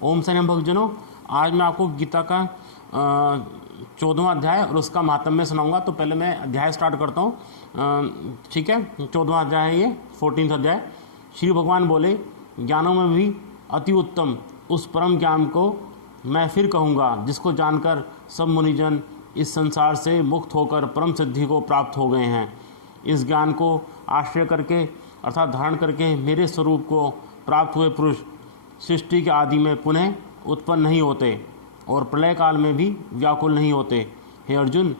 ओम शनि भक्तजनों, आज मैं आपको गीता का 14वां अध्याय और उसका महात्म्य सुनाऊंगा। तो पहले मैं अध्याय स्टार्ट करता हूँ। ठीक है, 14वां अध्याय है ये, 14वां अध्याय। श्री भगवान बोले, ज्ञानों में भी अति उत्तम उस परम ज्ञान को मैं फिर कहूँगा, जिसको जानकर सब मुनिजन इस संसार से मुक्त होकर परम सिद्धि को प्राप्त हो गए हैं। इस ज्ञान को आश्रय करके अर्थात धारण करके मेरे स्वरूप को प्राप्त हुए पुरुष सृष्टि के आदि में पुनः उत्पन्न नहीं होते और प्रलय काल में भी व्याकुल नहीं होते। हे अर्जुन,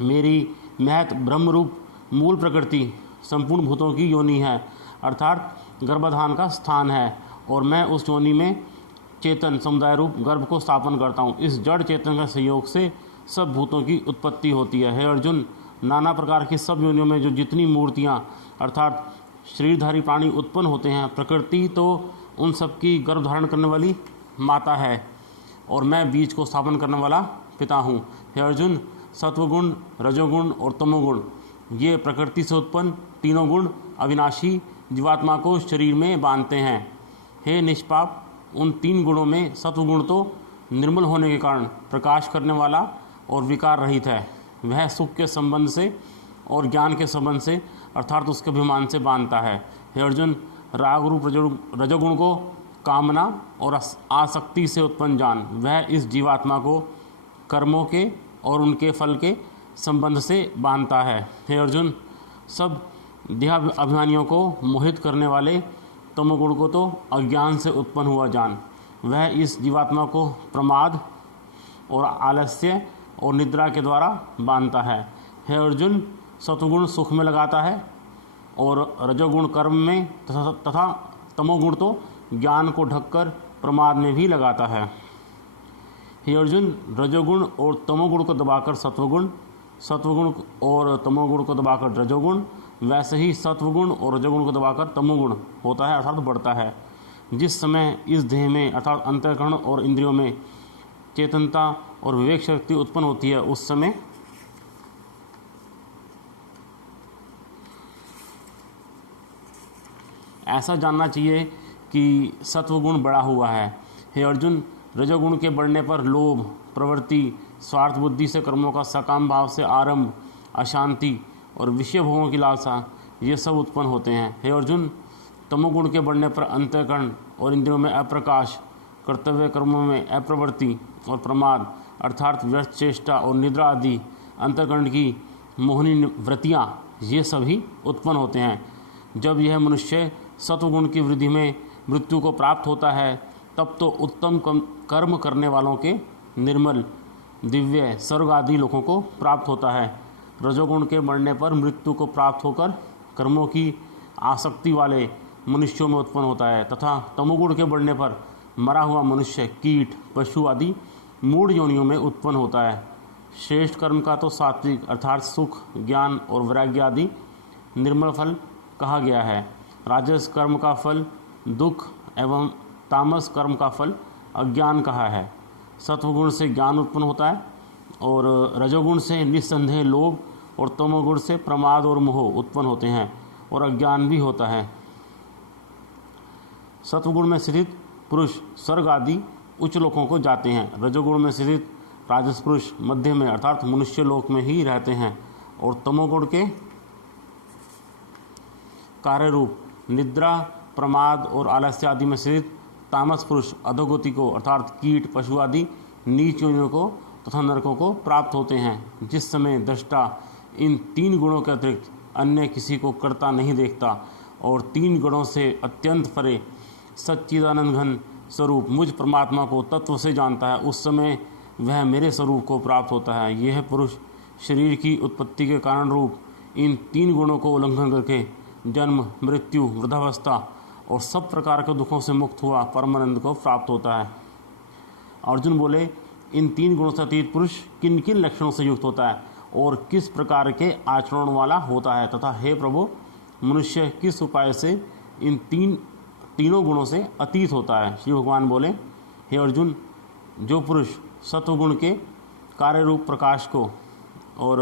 मेरी महत ब्रह्मरूप मूल प्रकृति संपूर्ण भूतों की योनि है, अर्थात गर्भाधान का स्थान है, और मैं उस योनि में चेतन समुदाय रूप गर्भ को स्थापन करता हूँ। इस जड़ चेतन के सहयोग से सब भूतों की उत्पत्ति होती है। हे अर्जुन, नाना प्रकार की सब योनियों में जो जितनी मूर्तियाँ अर्थात शरीरधारी प्राणी उत्पन्न होते हैं, प्रकृति तो उन सब की गर्भ धारण करने वाली माता है, और मैं बीज को स्थापन करने वाला पिता हूँ। हे अर्जुन, सत्वगुण, रजोगुण और तमोगुण ये प्रकृति से उत्पन्न तीनों गुण अविनाशी जीवात्मा को शरीर में बांधते हैं। हे निष्पाप, उन तीन गुणों में सत्वगुण तो निर्मल होने के कारण प्रकाश करने वाला और विकार रहित है। वह सुख के संबंध से और ज्ञान के संबंध से अर्थात उसके अभिमान से बांधता है। हे अर्जुन, राग रूप रजोगुण को कामना और आसक्ति से उत्पन्न जान। वह इस जीवात्मा को कर्मों के और उनके फल के संबंध से बांधता है। हे अर्जुन, सब देहाभिमानियों को मोहित करने वाले तमोगुण को तो अज्ञान से उत्पन्न हुआ जान। वह इस जीवात्मा को प्रमाद और आलस्य और निद्रा के द्वारा बांधता है। हे अर्जुन, सत्वगुण सुख में लगाता है और रजोगुण कर्म में तथा तमोगुण तो ज्ञान को ढककर प्रमाद में भी लगाता है। हे अर्जुन, रजोगुण और तमोगुण को दबाकर सत्वगुण, सत्वगुण और तमोगुण को दबाकर रजोगुण, वैसे ही सत्वगुण और रजोगुण को दबाकर तमोगुण होता है अर्थात बढ़ता है। जिस समय इस देह में अर्थात अंतःकरण और इंद्रियों में चेतनता और विवेक शक्ति उत्पन्न होती है, उस समय ऐसा जानना चाहिए कि सत्वगुण बढ़ा हुआ है। हे अर्जुन, रजोगुण के बढ़ने पर लोभ, प्रवृत्ति, स्वार्थ बुद्धि से कर्मों का सकाम भाव से आरंभ, अशांति और विषय भोगों की लालसा, ये सब उत्पन्न होते हैं। हे अर्जुन, तमोगुण के बढ़ने पर अंतःकरण और इंद्रियों में अप्रकाश, कर्तव्य कर्मों में अप्रवृत्ति और प्रमाद अर्थात व्यर्थ चेष्टा और निद्रा आदि अंतःकरण की मोहनी वृत्तियाँ, ये सभी उत्पन्न होते हैं। जब यह मनुष्य सत्वगुण की वृद्धि में मृत्यु को प्राप्त होता है, तब तो उत्तम कर्म करने वालों के निर्मल दिव्य स्वर्ग आदि लोगों को प्राप्त होता है। रजोगुण के बढ़ने पर मृत्यु को प्राप्त होकर कर्मों की आसक्ति वाले मनुष्यों में उत्पन्न होता है, तथा तमोगुण के बढ़ने पर मरा हुआ मनुष्य कीट, पशु आदि मूढ़ योनियों में उत्पन्न होता है। श्रेष्ठ कर्म का तो सात्विक अर्थात सुख, ज्ञान और वैराग्य आदि निर्मल फल कहा गया है। राजस कर्म का फल दुख एवं तामस कर्म का फल अज्ञान कहा है। सत्वगुण से ज्ञान उत्पन्न होता है और रजोगुण से निस्संदेह लोभ और तमोगुण से प्रमाद और मोह उत्पन्न होते हैं और अज्ञान भी होता है। सत्वगुण में स्थित पुरुष स्वर्ग आदि उच्च लोकों को जाते हैं। रजोगुण में स्थित राजस पुरुष मध्य में अर्थात मनुष्य लोक में ही रहते हैं, और तमोगुण के कार्य रूप निद्रा, प्रमाद और आलस्य आदि में स्थित तामस पुरुष अधोगति को अर्थात कीट, पशु आदि नीच योनियों को तथा नरकों को प्राप्त होते हैं। जिस समय दृष्टा इन तीन गुणों के अतिरिक्त अन्य किसी को करता नहीं देखता और तीन गुणों से अत्यंत परे सच्चिदानंद घन स्वरूप मुझ परमात्मा को तत्व से जानता है, उस समय वह मेरे स्वरूप को प्राप्त होता है। यह पुरुष शरीर की उत्पत्ति के कारण रूप इन तीन गुणों को उल्लंघन करके जन्म, मृत्यु, वृद्धावस्था और सब प्रकार के दुखों से मुक्त हुआ परमानंद को प्राप्त होता है। अर्जुन बोले, इन तीन गुणों से अतीत पुरुष किन किन लक्षणों से युक्त होता है और किस प्रकार के आचरण वाला होता है, तथा हे प्रभु, मनुष्य किस उपाय से इन तीनों गुणों से अतीत होता है। श्री भगवान बोले, हे अर्जुन, जो पुरुष सत्वगुण के कार्य रूप प्रकाश को और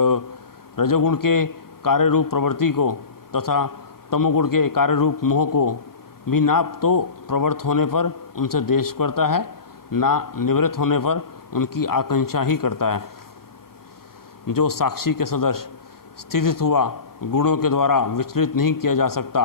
रजोगुण के कार्य रूप प्रवृत्ति को तथा तमोगुण के कार्य रूप मोह को भी ना तो प्रवृत्त होने पर उनसे द्वेष करता है, ना निवृत्त होने पर उनकी आकांक्षा ही करता है। जो साक्षी के सदृश स्थित हुआ गुणों के द्वारा विचलित नहीं किया जा सकता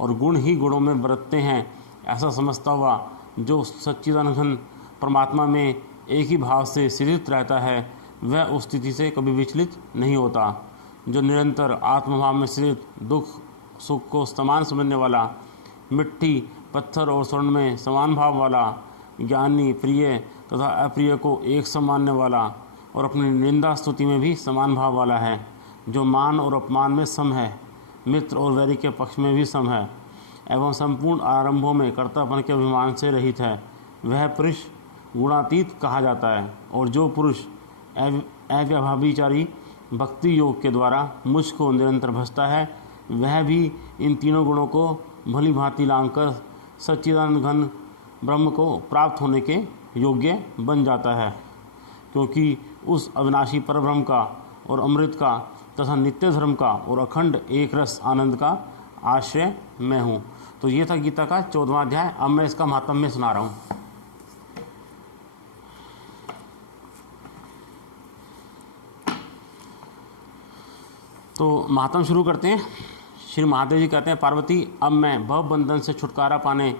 और गुण ही गुणों में बरतते हैं, ऐसा समझता हुआ जो सच्चिदानंद परमात्मा में एक ही भाव से स्थित रहता है, वह उस स्थिति से कभी विचलित नहीं होता। जो निरंतर आत्मभाव में स्थित दुख सुख को समान समझने वाला, मिट्टी पत्थर और स्वर्ण में समान भाव वाला, ज्ञानी प्रिय तथा अप्रिय को एक सम मानने वाला और अपनी निंदा स्तुति में भी समान भाव वाला है, जो मान और अपमान में सम है, मित्र और वैरी के पक्ष में भी सम है एवं संपूर्ण आरंभों में कर्तापन के अभिमान से रहित है, वह पुरुष गुणातीत कहा जाता है। और जो पुरुष अव्यभाविचारी भक्ति योग के द्वारा मुझ को निरंतर भजता है, वह भी इन तीनों गुणों को भली भांति लांघकर सच्चिदानंद घन ब्रह्म को प्राप्त होने के योग्य बन जाता है, क्योंकि उस अविनाशी परब्रह्म का और अमृत का तथा नित्य धर्म का और अखंड एक रस आनंद का आश्रय मैं हूँ। तो ये था गीता का 14वां अध्याय। अब मैं इसका महात्म्य सुना रहा हूँ। तो महात्म शुरू करते हैं। श्री महादेव जी कहते हैं, पार्वती अब मैं भव बंधन से छुटकारा पाने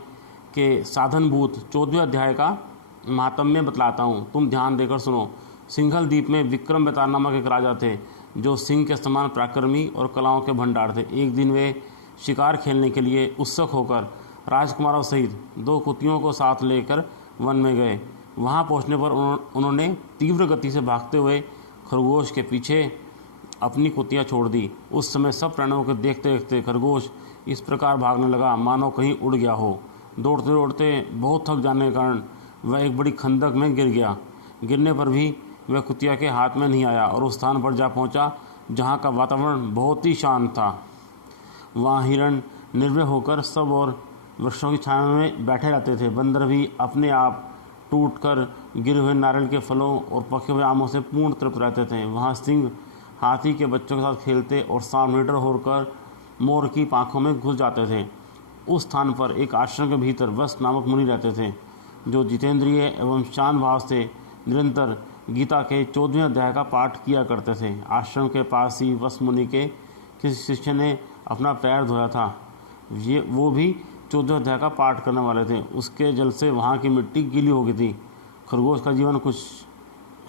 के साधनभूत 14वें अध्याय का महात्म्य बतलाता हूँ, तुम ध्यान देकर सुनो। सिंघल द्वीप में विक्रम बेतार नामक एक राजा थे, जो सिंह के समान पराक्रमी और कलाओं के भंडार थे। एक दिन वे शिकार खेलने के लिए उत्सुक होकर राजकुमारों सहित 2 कुतियों को साथ लेकर वन में गए। वहां पहुंचने पर उन्होंने तीव्र गति से भागते हुए खरगोश के पीछे अपनी कुतियाँ छोड़ दी। उस समय सब प्राणियों को देखते देखते खरगोश इस प्रकार भागने लगा मानो कहीं उड़ गया हो। दौड़ते दौड़ते बहुत थक जाने के कारण वह एक बड़ी खंदक में गिर गया। गिरने पर भी वह कुतिया के हाथ में नहीं आया और उस स्थान पर जा पहुंचा जहां का वातावरण बहुत ही शांत था। वहां हिरण निर्भय होकर सब और वृक्षों की छाया में बैठे रहते थे। बंदर भी अपने आप टूटकर गिरे हुए नारियल के फलों और पके हुए आमों से पूर्ण तृप्त रहते थे। वहाँ सिंह हाथी के बच्चों के साथ खेलते और सांप निडर होकर मोर की पाँखों में घुस जाते थे। उस स्थान पर एक आश्रम के भीतर वस्त नामक मुनि रहते थे, जो जितेंद्रिय एवं शांत भाव से निरंतर गीता के 14वें अध्याय का पाठ किया करते थे। आश्रम के पास ही वस्त मुनि के किसी शिष्य ने अपना पैर धोया था। वो भी 14वें अध्याय का पाठ करने वाले थे। उसके जल से वहाँ की मिट्टी गीली हो गई थी। खरगोश का जीवन कुछ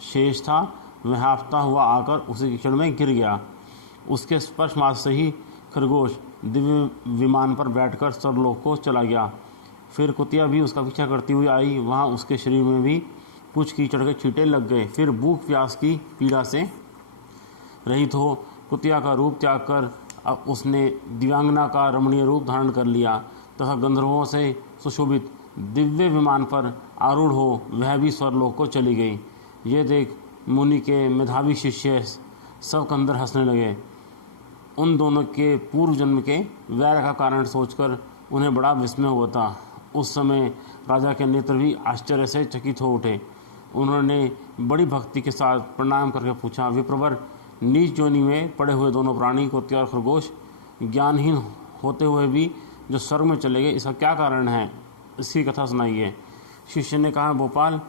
शेष था। वह हाफता हुआ आकर उसी क्षण में गिर गया। उसके स्पर्श मात्र से ही खरगोश दिव्य विमान पर बैठकर स्वर्गलोक को चला गया। फिर कुतिया भी उसका पीछा करती हुई आई। वहाँ उसके शरीर में भी कुछ कीचड़ के छींटे लग गए। फिर भूख प्यास की पीड़ा से रहित हो कुतिया का रूप त्याग कर अब उसने दिव्यांगना का रमणीय रूप धारण कर लिया तथा गंधर्वों से सुशोभित दिव्य विमान पर आरूढ़ हो वह भी स्वर्गलोक को चली गई। ये देख मुनि के मेधावी शिष्य सब अंदर हंसने लगे। उन दोनों के पूर्व जन्म के वैर का कारण सोचकर उन्हें बड़ा विस्मय हुआ था। उस समय राजा के नेत्र भी आश्चर्य से चकित हो उठे। उन्होंने बड़ी भक्ति के साथ प्रणाम करके पूछा, विप्रवर, नीच योनि में पड़े हुए दोनों प्राणी कुतिया और खरगोश ज्ञानहीन होते हुए भी जो स्वर्ग में चले गए, इसका क्या कारण है? इसकी कथा सुनाइए। शिष्य ने कहा, भोपाल,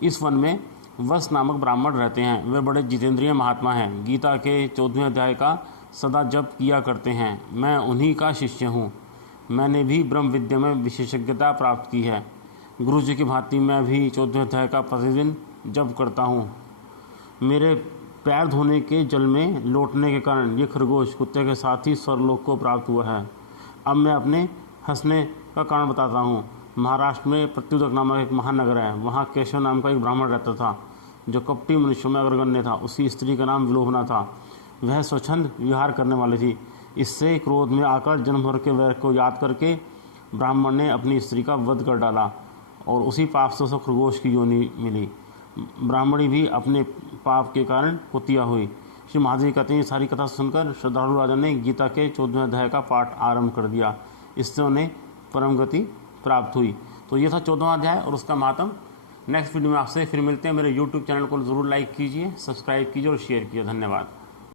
इस वन में वस्त नामक ब्राह्मण रहते हैं। वे बड़े जितेंद्रिय महात्मा हैं। गीता के 14वें अध्याय का सदा जप किया करते हैं। मैं उन्हीं का शिष्य हूँ। मैंने भी ब्रह्म विद्या में विशेषज्ञता प्राप्त की है। गुरु जी की भांति मैं भी 14वें अध्याय का प्रतिदिन जप करता हूँ। मेरे पैर धोने के जल में लौटने के कारण ये खरगोश कुत्ते के साथ ही स्वर्गलोक को प्राप्त हुआ है। अब मैं अपने हंसने का कारण बताता हूँ। महाराष्ट्र में प्रत्युदक नामक एक महानगर है। वहाँ केशव नाम का एक ब्राह्मण रहता था, जो कपटी मनुष्यों में अग्रगण्य था। उसकी स्त्री का नाम विलोभना था। वह स्वच्छंद विहार करने वाली थी। इससे क्रोध में आकर जन्म भर के वैर को याद करके ब्राह्मण ने अपनी स्त्री का वध कर डाला और उसी पाप से उसे खरगोश की योनि मिली। ब्राह्मणी भी अपने पाप के कारण कुतिया हुई। श्री महादेव कहते हैं, ये सारी कथा सुनकर श्रद्धालु राजा ने गीता के 14वें अध्याय का पाठ आरंभ कर दिया। इससे उन्हें परम गति प्राप्त हुई। तो ये था 14वां अध्याय और उसका महात्म। नेक्स्ट वीडियो में आपसे फिर मिलते हैं। मेरे यूट्यूब चैनल को ज़रूर लाइक कीजिए, सब्सक्राइब कीजिए और शेयर कीजिए। धन्यवाद।